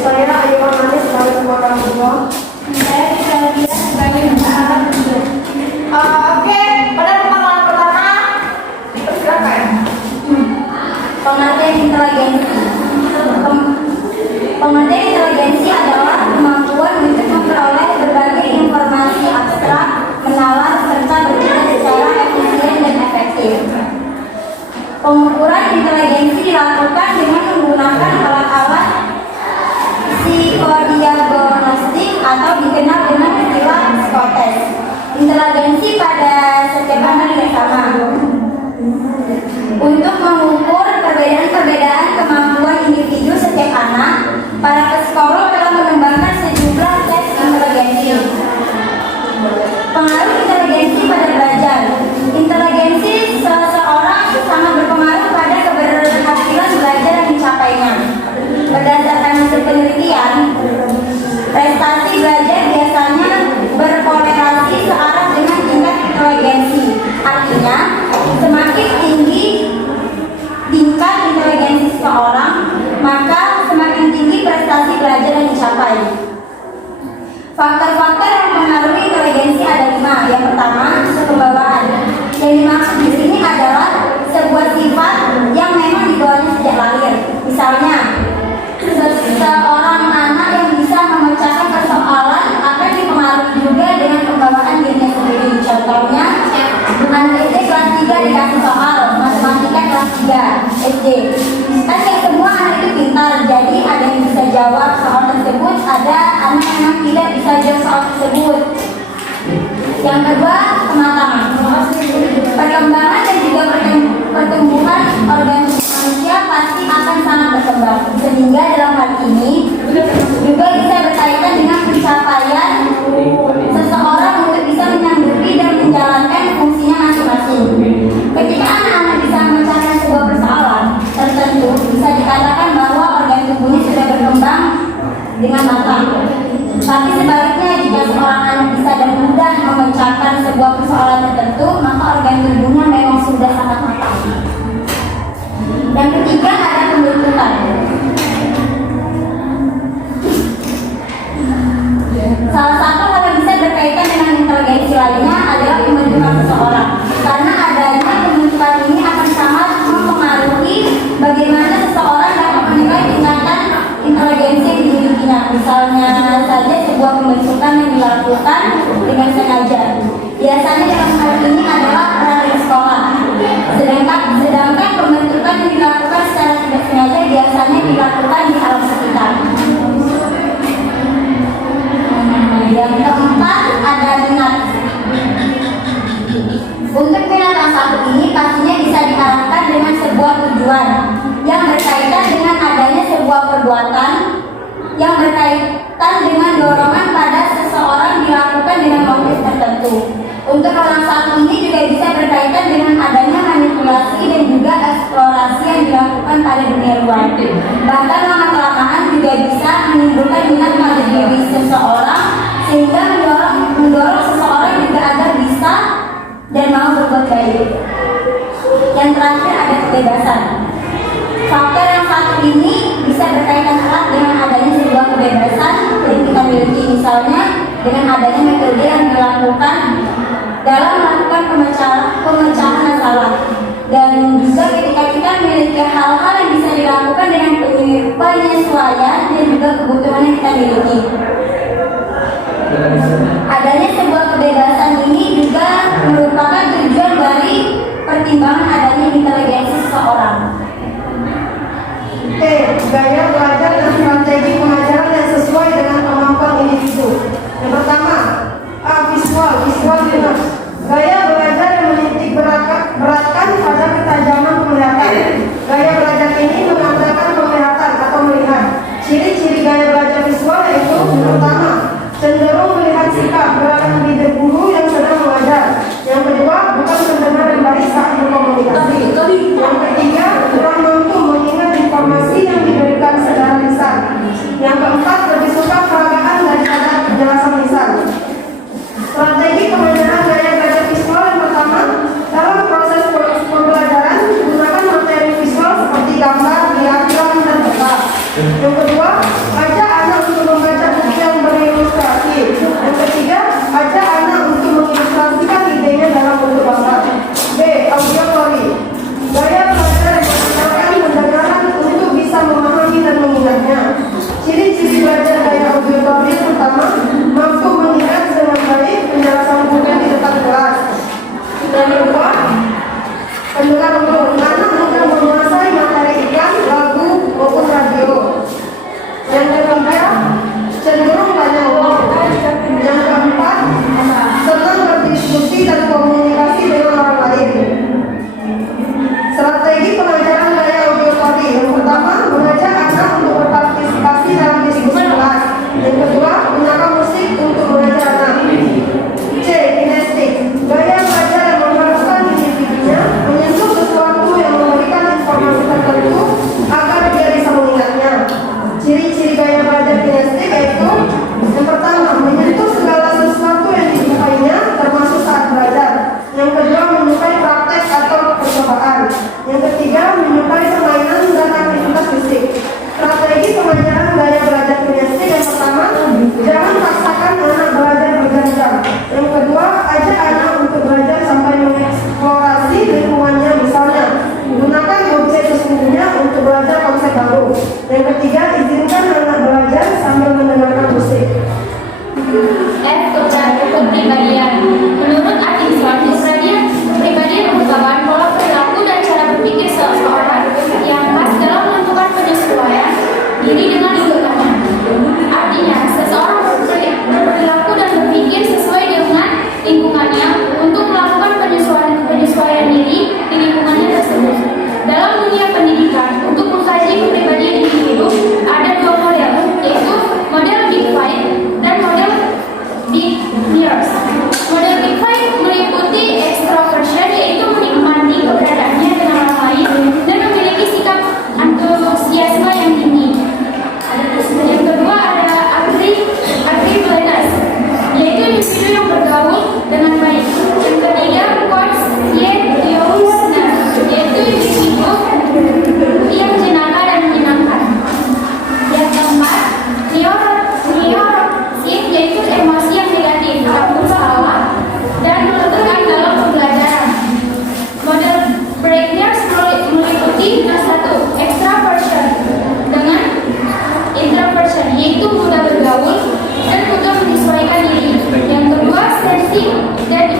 Saya Ayuman Manis dari orang tua. Saya Claudia sebagai anak hidup. Oke, pada pertanyaan pertama, silakan. Pengertian inteligensi. Pengertian inteligensi adalah kemampuan untuk memperoleh berbagai informasi abstrak, menalar, serta berpikir secara efisien dan efektif. Pengukuran inteligensi dilakukan dengan menggunakan alat-alat psikodiagnostik atau dikenal dengan istilah psikotes. Inteligensi pada setiap anak tidak sama. Untuk mengukur perbedaan-perbedaan kemampuan individu setiap anak, para psikolog telah mengembangkan sejumlah tes inteligensi. Pengaruh inteligensi pada belajar. Inteligensi seseorang sangat berpengaruh pada keberhasilan belajar yang dicapainya. Berdasarkan hasil penelitian, prestasi belajar biasanya berkorelasi searah dengan tingkat inteligensi. Artinya, semakin tinggi tingkat inteligensi seseorang, maka semakin tinggi prestasi belajar yang dicapai. Faktor-faktor yang mempengaruhi inteligensi ada 5. Yang pertama, kebawaan. Yang dimaksud di sini adalah sebuah sifat yang memang dibawanya sejak lahir. Misalnya, seseorang anak yang bisa memecahkan persoalan akan dipengaruhi juga dengan pembawaan dirinya sendiri. Contohnya, anak SD kelas 3 dikasih soal matematika kelas 3 SD. Kan tidak semua anak itu pintar, jadi ada yang bisa jawab soal tersebut, ada anak yang tidak bisa jawab soal tersebut. Yang kedua, kematangan. Perkembangan dan juga pertumbuhan organisme manusia pasti akan sangat berkembang, sehingga dalam hal ini juga bisa berkaitan dengan pencapaian seseorang untuk bisa menyanggupi dan menjalankan fungsinya masing-masing. Ketika anak-anak bisa memecahkan sebuah persoalan tertentu, bisa dikatakan bahwa organ tubuhnya sudah berkembang dengan matang. Tapi sebaliknya, jika seorang anak bisa dan mudah memecahkan sebuah persoalan tertentu, maka organ tubuhnya memang sudah sangat matang. Yang ketiga, ada pembentukan. Salah satu hal yang bisa berkaitan dengan inteligensi lainnya adalah pembentukan seseorang. Karena adanya pembentukan ini akan sangat mempengaruhi bagaimana seseorang dapat menilai tingkatan inteligensi yang dimilikinya. Misalnya saja sebuah pembentukan yang dilakukan dengan sengaja. Biasanya dalam hal ini adalah berada di sekolah. Sedangkan pembentukan yang dilakukan secara tidak sengaja biasanya dilakukan di alam sekitar. Yang keempat, ada minat. Untuk minat yang satu ini pastinya bisa diarahkan dengan sebuah tujuan yang berkaitan dengan adanya sebuah perbuatan yang berkaitan dengan dorongan pada seseorang dilakukan dengan motif tertentu. Untuk orang satu ini juga bisa berkaitan dengan adanya manipulasi dan juga eksplorasi yang dilakukan pada dunia luar. Bahkan lama-kelamaan juga bisa menimbulkan minat pada diri seseorang, sehingga mendorong seseorang juga agar bisa dan mau berbuat baik. Yang terakhir, ada kebebasan. Faktor yang satu ini bisa berkaitan erat dengan adanya sebuah kebebasan yang kita miliki, misalnya dengan adanya metode yang dilakukan dalam melakukan pemecahan masalah, dan juga ketika kita memiliki hal-hal yang bisa dilakukan dengan penyesuaian dan juga kebutuhan yang kita miliki. Adanya sebuah kebebasan ini juga merupakan tujuan dari pertimbangan adanya inteligensi seseorang. Gaya belajar dan strategi pengajaran yang sesuai dengan kemampuan individu. Yang pertama, visual learners. Gaya belajar yang menitik beratkan pada ketajaman penglihatan. Gaya belajar ini mengandalkan penglihatan atau melihat. Ciri-ciri gaya belajar visual yaitu: pertama, cenderung melihat sikap gerakan bibir guru yang sedang mengajar. Yang kedua, bukan mendengar dan baik saat berkomunikasi. Yang ketiga, kurang mampu mengingat informasi yang diberikan secara lisan. Yang keempat, lebih suka peragaan daripada penjelasan lisan. Strategi pengajaran gaya belajar visual yang pertama, dalam proses pembelajaran gunakan materi visual seperti gambar, diagram, dan peta. Yang kedua, baca belajar kinestetik yaitu yang pertama, menyentuh segala sesuatu yang disukainya termasuk saat belajar. Yang kedua, menyukai praktek atau percobaan. Yang ketiga, menyukai permainan dan aktivitas fisik. Strategi pengajaran gaya belajar kinestetik yang pertama, jangan paksakan anak belajar berjam-jam. Yang kedua, ajak anak untuk belajar sampai mengeksplorasi lingkungannya, misalnya gunakan objek sesungguhnya untuk belajar konsep baru. Yang ketiga, izinkan anak belajar sambil mendengarkan musik. F. Kepribadian. Menurut ahli kepribadian merupakan pola perilaku dan cara berpikir seseorang yang pas dalam menentukan penyesuaian diri dengan lingkungannya. Artinya, seseorang berperilaku dan berpikir sesuai dengan lingkungannya untuk melakukan penyesuaian diri di lingkungannya tersebut. Dalam dunia pendidikan, untuk mengkaji kepribadian individu ada dua model, yaitu model Big Five dan model Big Mirrors. Model Big Five meliputi extroversion, yaitu menikmati keberadaannya dengan orang lain dan memiliki sikap antusiasme yang tinggi. Yang kedua ada agreeableness, yaitu individu yang bergaul dengan baik. Yang ketiga conscientiousness, yaitu individu yang jenaka dan menyenangkan. Yang keempat neurotic, yaitu emosi yang negatif, takut salah dan menentukan dalam pembelajaran. Model Breakers meliputi satu extraversion dengan introversion, yaitu mudah bergaul dan mudah menyesuaikan diri. Yang kedua sensing dan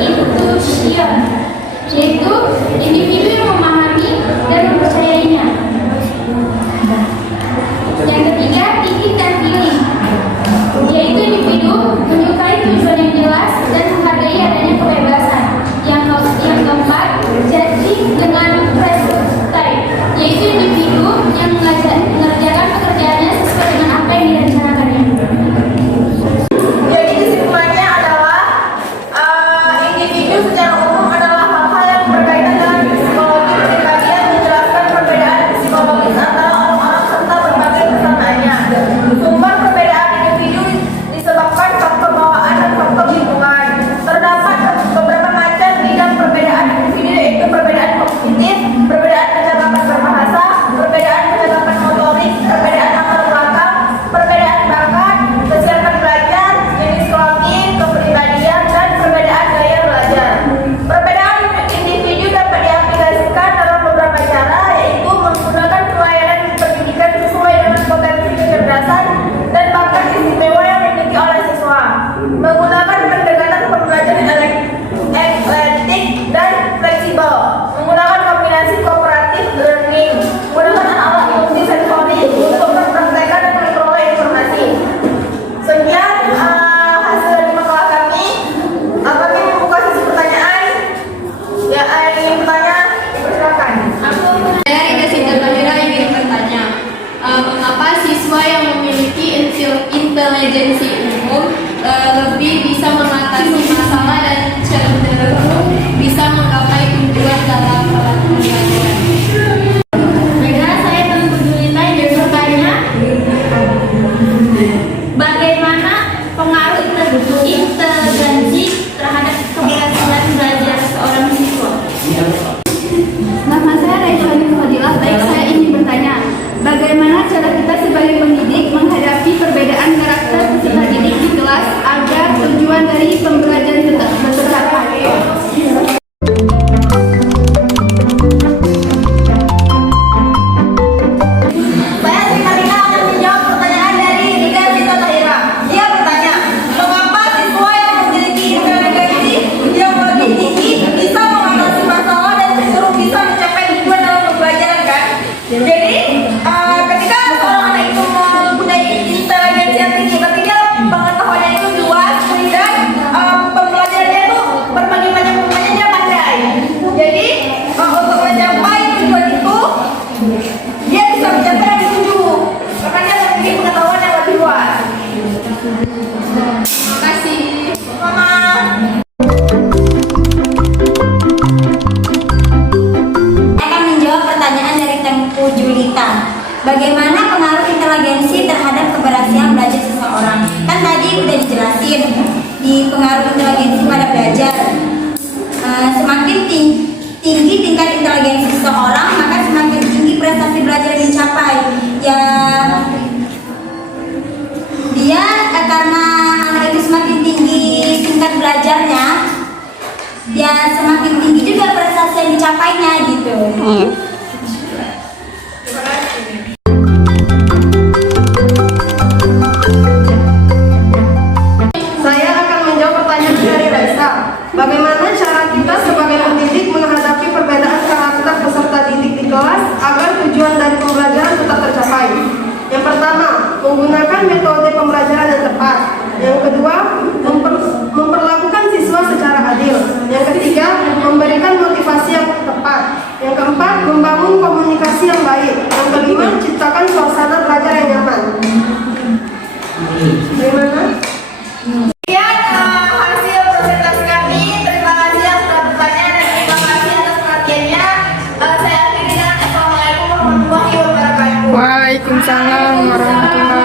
intuition, yaitu individu yang memahami dan mempercayainya. Yang ketiga thinking dan feeling, yaitu individu menyukai tujuan yang jelas dan menghargai adanya kebebasan. Yang keempat judging dengan prescribe, yaitu individu yang mengerjakan pekerjaannya sesuai dengan apa yang direncanakannya. Jadi kesimpulannya adalah individu secara umum adalah hal-hal yang berkaitan dengan psikologi kepribadian, menjelaskan perbedaan psikologis antara orang-orang serta berbagai persamaannya. Sumber perbedaan individu disebabkan faktor bawaan dan faktor lingkungan. Terdapat beberapa macam bidang perbedaan individu, yaitu perbedaan kognitif, perbedaan kecakapan berbahasa, perbedaan kecakapan motorik, perbedaan latar belakang, perbedaan bakat, kesiapan belajar, jenis clothing, kepribadian, dan perbedaan gaya belajar. Perbedaan individu dapat diaplikasikan dalam beberapa cara, yaitu menggunakan pelayanan pendidikan sesuai dengan potensi kecerdasan dan bakat istimewa yang dimiliki oleh siswa, menggunakan pendekatan pembelajaran eklektik dan fleksibel, menggunakan kombinasi cooperative learning, menggunakan alat multisensori untuk mempraktekkan dan memperoleh informasi. Sekian hasil dari makalah kami. Kami membuka sesi pertanyaan. Ya, ingin bertanya, dipersilakan. Dari kesimpulannya ingin bertanya, mengapa siswa yang memiliki intelijensi umum lebih bisa mengatasi masalah dan cenderung bisa menggapai tujuan dalam pelajaran? Baiklah, saya Tengku Julita ingin bertanya, bagaimana pengaruh intelijensi terhadap keberhasilan belajar seorang siswa? Nama saya Raifani Fadilah. Baik, saya ingin bertanya, bagaimana cara kita sebagai pendidik menghadapi perbedaan karakter peserta didik di kelas agar tujuan dari pembelajaran tetap tercapai? Saya Sri Marina akan menjawab pertanyaan dari Rida Sita Tahira. Dia bertanya, mengapa siswa yang memiliki intelijensi yang lebih tinggi bisa mengatasi masalah dan cenderung bisa mencapai tujuan dalam pembelajaran, kan? Jadi, ketika seorang anak itu mempunyai intelijensi yang tinggi, berarti dia pengetahuannya itu luas dan pembelajarannya itu berbagai macam rupanya dia pandai. Jadi, untuk mencapai tujuan itu, dia bisa mencapai yang dituju karena dia memiliki pengetahuan yang lebih luas. Terima kasih. Mama. Saya akan menjawab pertanyaan dari Tengku Julita. Bagaimana inteligensi terhadap keberhasilan belajar seseorang. Kan tadi udah dijelasin di pengaruh inteligensi pada belajar. Semakin tinggi tingkat inteligensi seseorang, maka semakin tinggi prestasi belajar yang dicapai. Ya, dia karena anak itu semakin tinggi tingkat belajarnya, ya semakin tinggi juga prestasi yang dicapainya gitu. Saya akan menjawab pertanyaan dari Raisa. Bagaimana cara kita sebagai pendidik menghadapi perbedaan karakter peserta didik di kelas agar tujuan dari pembelajaran tetap tercapai? Yang pertama, menggunakan metode pembelajaran yang tepat. Yang kedua, memperlakukan siswa secara adil. Yang ketiga, memberikan motivasi yang tepat. Yang keempat, membangun komunikasi yang baik. Yang kelima, ciptakan suasana belajar yang nyaman. Bagaimana? Sekian hasil presentasi kami. Terima kasih yang sudah bertanya dan terima kasih atas perhatiannya. Saya akhiri dengan Assalamualaikum warahmatullahi wabarakatuh. Waalaikumsalam warahmatullahi